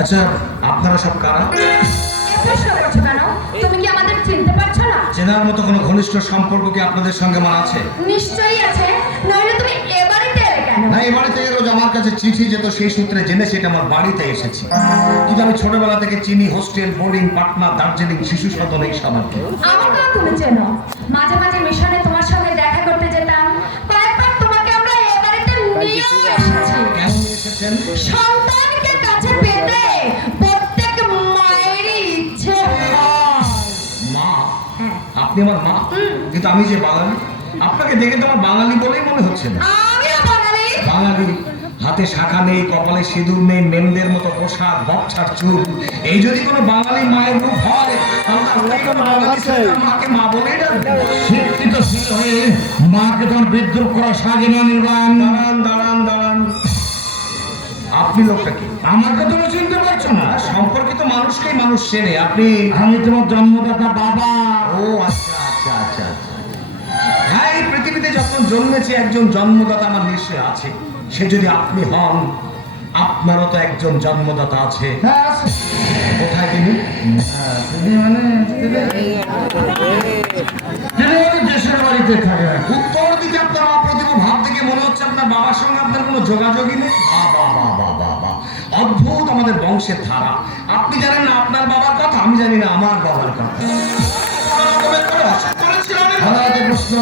আচ্ছা, আপনারা সব কারা? তুমি কি আমাদের চিনতে পারছো না? চেনার মতো কোনো ঘনিষ্ঠ সম্পর্ক কি আপনাদের সঙ্গে আমার আছে? নিশ্চয়ই আছে, নইলে তুমি এ বাড়িতে এলে কেন? না, এই বাড়িতে এলো যে আমার কাছে চিঠি যেত, সেই সূত্রে জেনে সেটা আমার বাড়িতে এসেছি। কিন্তু আমি ছোটবেলা থেকে চিনি হোস্টেল, বোর্ডিং, পাটনা, দার্জিলিং, শিশু সদন এই সব আর কি। আমাকেও তুমি চেনো, মাঝে মাঝে মিশনে তোমার সঙ্গে দেখা করতে যেতাম। কয়েকবার তোমাকে আমরা এ বাড়িতে নিয়ে এসেছি। কেন নিয়ে এসেছেন? সন্তানকে কাছে পেতে প্রত্যেক মায়েরই ইচ্ছে হয়। মা? আপনি আমার মা? কিন্তু আমি যে বাঙালি, আপনাকে দেখে তো আমার বাঙালি বলেই মনে হচ্ছে না। আমিও বাঙালি। বাঙালি, হাতে শাখা নেই, কপালে সিঁদুর নেই, মেমদের মতো পোশাক, বচ্ছার চুল, এই যদি কোনো বাঙালি মায়ের রূপ হয়, তাহলে মাকে মা বলেই ডাকবে। শিক্ষিতশীল হয়ে মাকে তোমার বিদ্রুপ করা সাজে না নির্বাণ। দাঁড়ান দাঁড়ান দাঁড়ান, আপনি লোকটা কি? আমাকে তুমি চিনতে পারছো না? সম্পর্কিত মানুষকেই মানুষ চেনে। আপনি? আমি তোমার জন্মদাতা বাবা। ও আচ্ছা আচ্ছা আচ্ছা আচ্ছা। হ্যাঁ, এই পৃথিবীতে যখন জন্মেছে একজন জন্মদাতা আমার নিশ্চয় আছে। সে যদি আপনি হন, আপনারও তো একজন জন্মদাতা আছে। হ্যাঁ, আছে। কোথায় তিনি? তিনি মানে তিনি ওই দেশের বাড়িতে থাকে। উত্তর দিতে আপনার অপ্রতিভ ভাব থেকে মনে হচ্ছে আপনার বাবার সঙ্গে আপনার কোনো যোগাযোগই নেই। বাবা বাবা বাবা, অদ্ভুত আমাদের বংশের ধারা। আপনি জানেন না আপনার বাবার কথা, আমি জানি না আমার বাবার কথা। প্রশ্ন,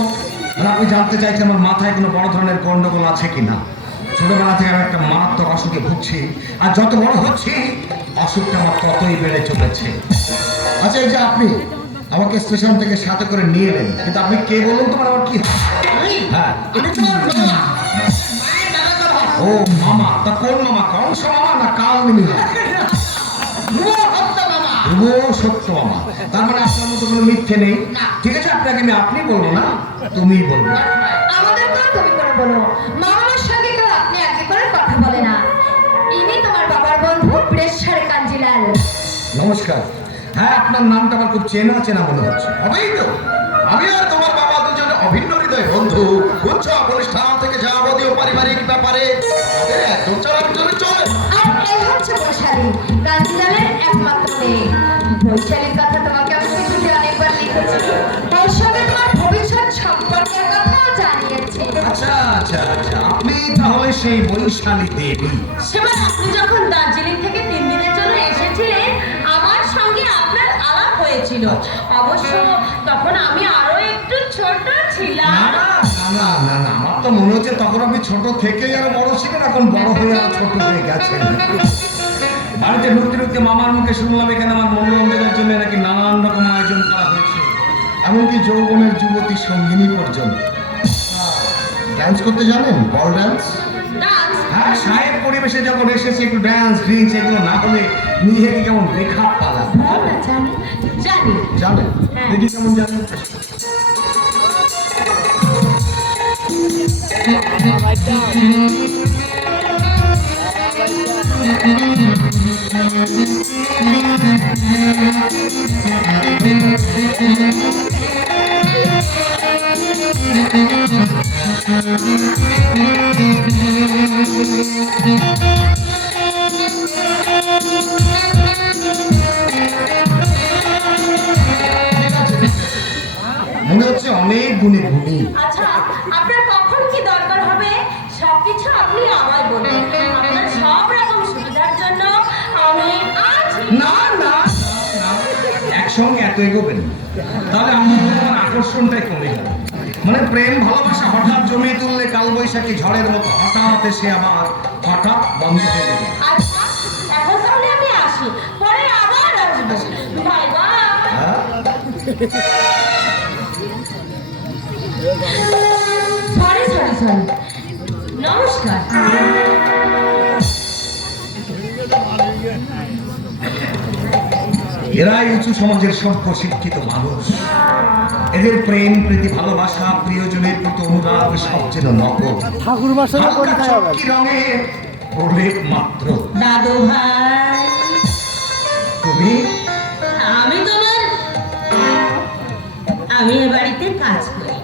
আপনি জানতে চাইছেন আমার মাথায় কোনো বড় ধরনের গন্ডগোল আছে কিনা। ছোটবেলা থেকে আমি একটা মারাত্মক অসুখে ভুগছি, আর যত বড় হচ্ছে অসুখটা আমার ততই বেড়ে চলেছে। আচ্ছা, এই যে আপনি আমাকে স্টেশন থেকে সাথে করে নিয়ে এলেন, কিন্তু আপনি কে বলুন তো? আমার কি? হ্যাঁ, ও মামা। তা কোন মামা? কংস মামা না কাল মিলিয়ে? সত্য মামা। তার মানে আপনার মতো কোনো মিথ্যে নেই। ঠিক আছে, আপনাকে আমি আপনি বলবো না, তুমি বলবো। আমাদের তো তুমি করে বলো। মামার সঙ্গে কেউ আপনি আগে করে কথা বলে না। ইনি তোমার বাবার বন্ধু প্রেসারে কাঞ্জিলাল। নমস্কার। হ্যাঁ, আপনার নামটা আমার খুব চেনা চেনা মনে হচ্ছে। হবেই তো, আমি আর তোমার বাবা দুজনে অভিন্ন হৃদয় বন্ধু। উচ্চ প্রতিষ্ঠান থেকে যাবতীয় পারিবারিক ব্যাপারে একদম চলাচলে চলে। আর এই হচ্ছে বৈশালী, কাঞ্জিলালের একমাত্র মেয়ে। বৈশালীর কথা তোমাকে আমি চিঠিতে অনেকবার লিখেছি। ওর সঙ্গে তোমার ভবিষ্যৎ সম্পর্কের কথাও জানিয়েছি। আচ্ছা আচ্ছা আচ্ছা, আপনি তাহলে সেই বৈশালী দেবী। সেবার আপনি যখন দার্জিলিং থেকে 3 দিনের জন্য এসেছিলেন, আমার সঙ্গে আপনার আলাপ হয়েছিল। অবশ্য তখন আমি আরো একটু ছোট ছিলাম। না না না না, আমার তো মনে হচ্ছে তখন আপনি ছোট থেকেই আরো বড় ছিলেন, এখন বড় হয়ে আর ছোট হয়ে গেছেন। বাড়িতে ঢুকতে ঢুকতে মামার মুখে শুনলাম এখানে আমার মনোরঞ্জনের জন্য নাকি নানান রকম আয়োজন করা হয়েছে, এমনকি যৌবনের যুবতী সঙ্গিনী পর্যন্ত। ডান্স করতে জানেন? বল ডান্স? হ্যাঁ, সাহেব পরিবেশে যখন এসেছে একটু ডান্স ড্রিঙ্কস এগুলো না হলে নিজেকে কেমন বেখাপ পালা। জানি জানি। জানেন? দেখি কেমন জানেন। মনে হচ্ছে অনেক গুণে গুণী। আচ্ছা, আপনার কখন কি দরকার হবে সবকিছু আপনি আমায় বলুন। আপনার সব রকম সুবিধার জন্য আমি আছি। না না, একসঙ্গে এত এগোবেন তাহলে আমার আকর্ষণটাই কমে গেল। মানে প্রেম ভালোবাসা হঠাৎ জমিয়ে তুললে কালবৈশাখী ঝড়ের মতো হঠাৎ এসে আবার হঠাৎ বন্ধ হয়ে যাবে। আচ্ছা, এখন তাহলে আমি আসি, পরে আবার আসবো। Bye bye. Sorry sorry sorry, নমস্কার। এরাই উঁচু সমাজের সভ্য শিক্ষিত মানুষ। এদের প্রেম প্রীতি ভালোবাসা প্রিয়জনের প্রতি অনুরাগ সব যেন নকল, হালকা চটকি রঙে প্রলেপ মাত্র। দাদু ভাই, তুমি? আমি এ বাড়িতে কাজ করি।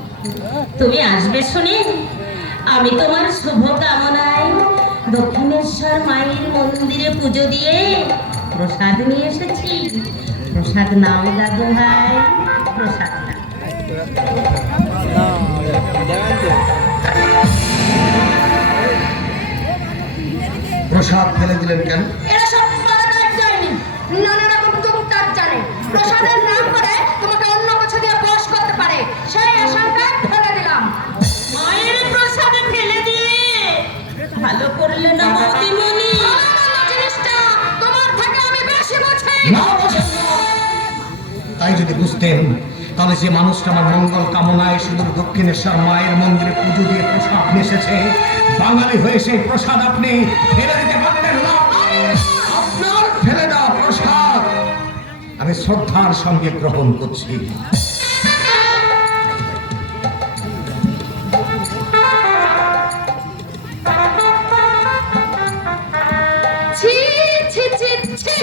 তুমি আসবে শুনে আমি তোমার শুভ কামনায় দক্ষিণেশ্বর মায়ের মন্দিরে পুজো দিয়ে প্রসাদ নিয়ে এসেছি। প্রসাদ নাও দাদু ভাই, প্রসাদ নাও। প্রসাদ ফেলে দিলেন কেন? এরা সব পাড়াগাঁয়ের ডাইনি, নানা রকম টুকটাক জানে। প্রসাদের নাম করে তোমাকে অন্য কিছু দিয়ে বশ করতে পারে, সেই আশঙ্কায় ফেলে দিলাম। মায়ের প্রসাদে ফেলে দিয়ে ভালো করলে না বৌদিমণি। আমার জিনিসটা তোমার থেকে আমি বেশি বুঝি। না বসেন না। তাই যদি বুঝতেন তাহলে যে মানুষটা আমার মঙ্গল কামনায় সুদূর দক্ষিণেশ্বর মায়ের মন্দিরে পুজো দিয়ে প্রসাদ নেসেছে, বাঙালি হয়ে সেই প্রসাদ আপনি ফেলে দিতে পারতেন না। আপনার ফেলে দেওয়া প্রসাদ আমি শ্রদ্ধার সঙ্গে গ্রহণ করছি। ছি ছি ছি ছি,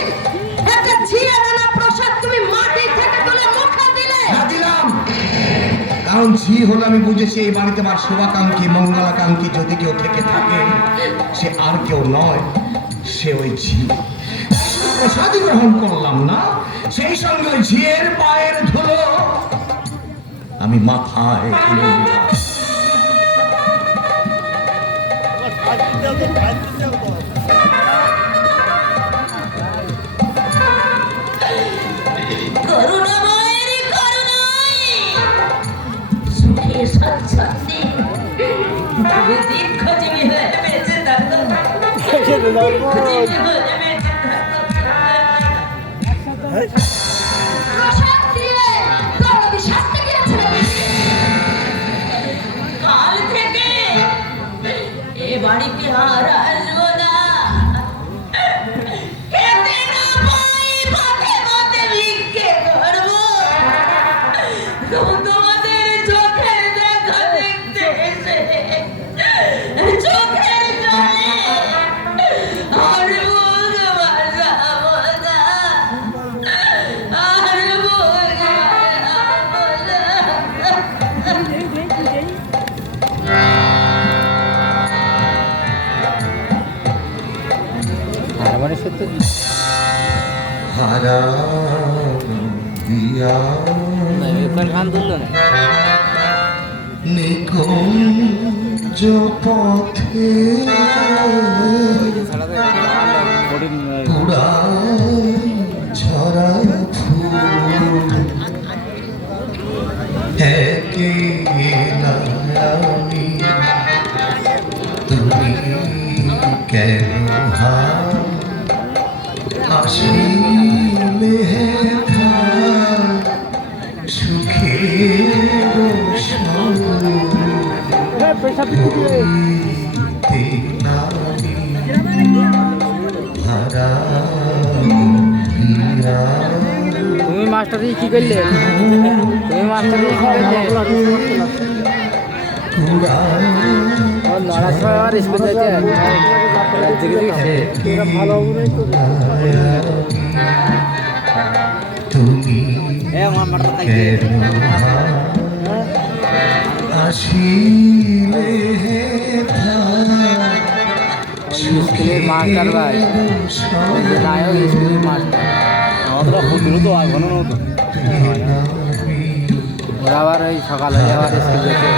একটা ঝিয়ারানা প্রসাদ তুমি মাটি থেকে তুলে মুখে দিলে। হ্যাঁ, দিলাম। কারণ ঝি হলো আমি বুঝেছি এই বাড়িতে আমার শুভাকাঙ্ক্ষী মঙ্গলাকাঙ্ক্ষী যদি কেউ থেকে থাকে সে আর কেউ নয়, সে ওই ঝি। প্রসাদই গ্রহণ করলাম না, সেই সঙ্গে ওই ঝিয়ের পায়ের ধুলো আমি মাথায় তুলে দিলাম। করুণাময়ের করুণায় সুখে স্বচ্ছন্দে তুমি দীর্ঘজীবী হয়ে বেঁচে থাকো। দীর্ঘজীবী হয়ে বেঁচে থাকো। প্রসাদ দিয়ে দরদি শাস্তি গিয়েছে। কাল থেকে এ বাড়িতে আর আসবো না। খেতে না পাই পথে পথে ভিক্ষে করবো। তোমাদের চোখের দেখা দেখতে এসে চোখের জলে আর মুখ বাড়াবো না। আর মুখ বাড়াবো না। হারা দিয়া নিকুঞ্জ পথে পুরা ছড়া ফুল একলানি তুমি কেন আসিলে সুখের তুমি মাস্টারি কি করলে? তুমি মাস্টারি কি করলে? নড়ার সময় আর স্কুল যাইতে ভালো তুমি আসিলে স্কুলের মাস্টার ভাই, নায়ক স্কুলের মাস্টার আমাদের ফুটবল তো এখনো নতুন। ওরা আবার ওই সকালে আবার স্কুল যেতে